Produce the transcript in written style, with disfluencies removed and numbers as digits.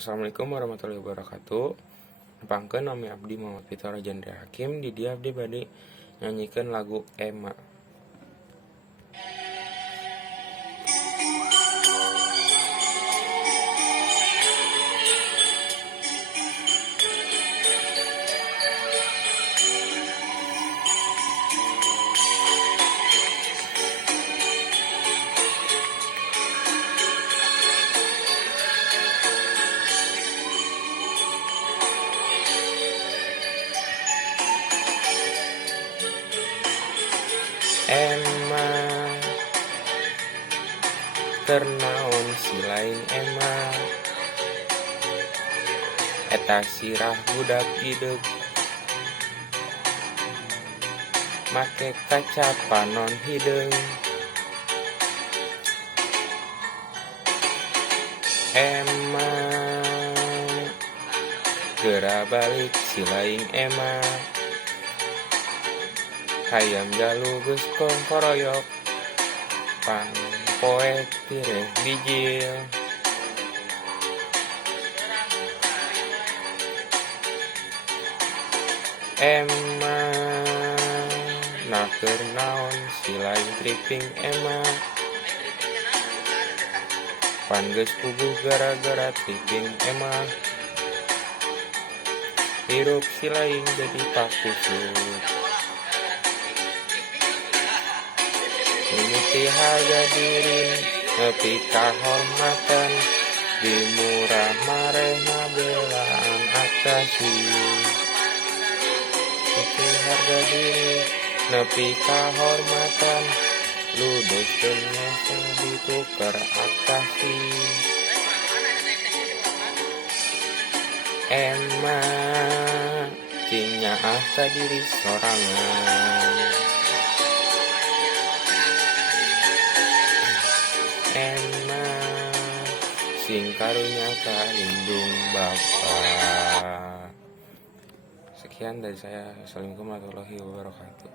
Assalamualaikum warahmatullahi wabarakatuh. Nepangkeun nami abdi Muhammad Fitra Jandra Hakim. Di dia abdi bade nyanyikan lagu Ema. Ema ternaon si lain Ema, eta sirah budak hideuk make kaca panon hideung. Ema geura balik si lain Ema, hayam jalu geus kongkoroyok pang poek tireh bijil. Ema nakeur naon si lain tripping Ema, pan geus puguh gara-gara tripping Ema. Hirup si lain jadi pakusut, mimiti harga diri nepi kahormatan, di murah marehna belaan akasi. Mimiti harga diri nepi kahormatan, luduskeun nyesa ditukar akasi. Ema cing nyaah ka diri sorangan, Ema sing karunya ka lindung Bapa. Sekian dari saya. Assalamualaikum warahmatullahi wabarakatuh.